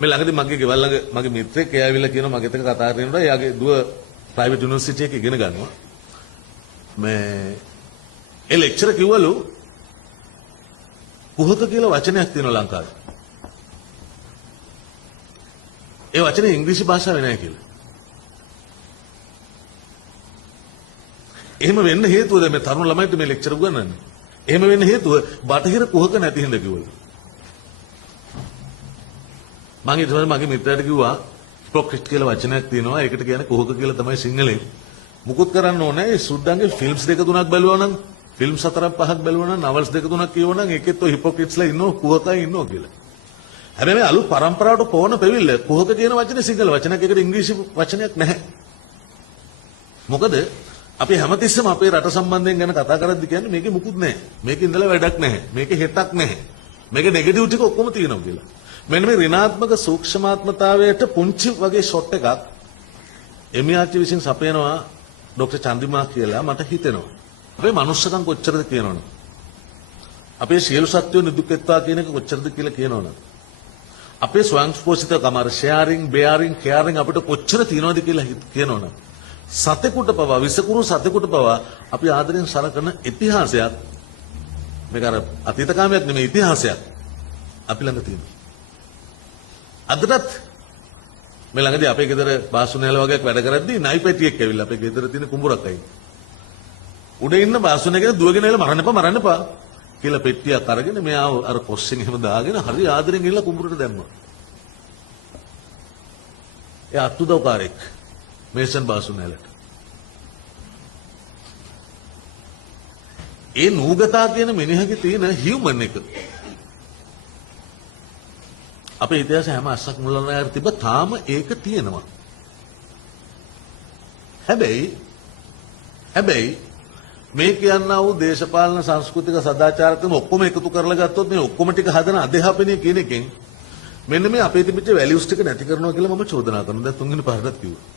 මේ ළඟදී මගේ ගෙවල් ළඟ මගේ මිත්‍රෙක් එයාවිලා කියනවා මගෙත් එක්ක කතා කරනකොට එයාගේ දුව ප්‍රයිවට් යුනිවර්සිටි එකේ ඉගෙන ගන්නවා. මේ ඒ ලෙක්චරර් කිව්වලු කුහක කියලා වචනයක් තියෙනවා ලංකාවේ. ඒ වචනේ ඉංග්‍රීසි භාෂාවේ නැහැ කියලා. එහෙම වෙන්න හේතුව දැන් මේ තරුණ ළමයින්ට මේ ලෙක්චර් උගන්වන්නේ. එහෙම වෙන්න හේතුව බටහිර කුහක නැති හින්දා කිව්වලු. මම ඊට පස්සේ මගේ මිත්‍රයාට කිව්වා හිපොක්‍රට් කියලා වචනයක් තියෙනවා. ඒකට කියන්නේ කුහක කියලා තමයි සිංහලෙන්. මුකුත් කරන්න ඕනේ. ඒ සුද්දන්ගේ ෆිල්ම්ස් දෙක තුනක් බැලුවා නම් ෆිල්ම් 4-5ක් බැලුවා නම් නවල්ස් දෙක තුනක් කියවුවා නම් ඒකෙත් ඔය හිපොක්‍රට්ස්ලා ඉන්නෝ කුහකයි ඉන්නෝ කියලා. හැබැයි මේ අලුත් පරම්පරාවට පොවන පෙවිල්ල කුහක කියන වචනේ සිංහල වචනයක් එකට ඉංග්‍රීසි වචනයක් නැහැ. මොකද අපි හැමතිස්සෙම අපේ රට සම්බන්ධයෙන් ගැන කතා කරද්දි කියන්නේ මේකේ මුකුත් නැහැ. මේකේ ඉඳලා වැඩක් නැහැ. මේකේ හෙටක් නැහැ. මේකේ නෙගටිව් ටික ඔක්කොම තියෙනවා කියලා. මෙන්න මේ ඍණාත්මක සූක්ෂමාත්මතාවයට පුංචි වගේ ෂොට් එකක් එමිආර්ටි විසින් සපයනවා ડોક્ટર චන්ද්‍රිමා කියලා මට හිතෙනවා. අපේ මනුස්සකම් කොච්චරද කියනවනේ. අපේ සියලු සත්වෝ නිදුක්කත්වා කියන එක කොච්චරද කියලා කියනවනේ. අපේ ස්වයංස්පෝෂිතකම ෂෙයාරින්, බෙයාරින්, කෙයාරින් අපිට කොච්චර තියෙනවද කියලා කියනවනේ. සතෙකුට පවා විසකුරු සතෙකුට පවා අපි ආදරෙන් සලකන ඉතිහාසයක් මේක අර අතීතකාමයක් නෙමෙයි ඉතිහාසයක් අපි ළඟ තියෙනවා. අදටත් මේ ළඟදී අපේ ගෙදර බාසුනෑල වගේක් වැඩ කරද්දී නයි පැටියෙක් ඇවිල්ලා අපේ ගෙදර තියෙන කුඹුරක් අයින්. උඩ ඉන්න බාසුනෑගෙන දුවගෙන ඇවිල්ලා මරන්න එපා කියලා පෙට්ටියක් අරගෙන මෙයා අර කොස්සෙන් එහෙම දාගෙන හරි ආදරෙන් ගිහලා කුඹුරට දැම්මා. ඒ අත්උදව්කාරයෙක් මේසන් බාසුනෑලට. ඒ නූගතා කියන මිනිහගේ තියෙන හියුමන් එක අපේ ඉතිහාසයේ හැම අස්සක් මුලන අය තිබ්බ තාම ඒක තියෙනවා. හැබැයි මේ කියන්නා වූ දේශපාලන සංස්කෘතික සදාචාරකම ඔක්කොම එකතු කරලා ගත්තොත් මේ ඔක්කොම ටික හදන අධ්‍යාපනය කියන එකෙන් මෙන්න මේ අපේ තිබිච්ච වැලියුස් ටික නැති කරනවා කියලා මම චෝදනා කරනවා. දැන් තුන්වෙනි පාරටත් කිව්වා.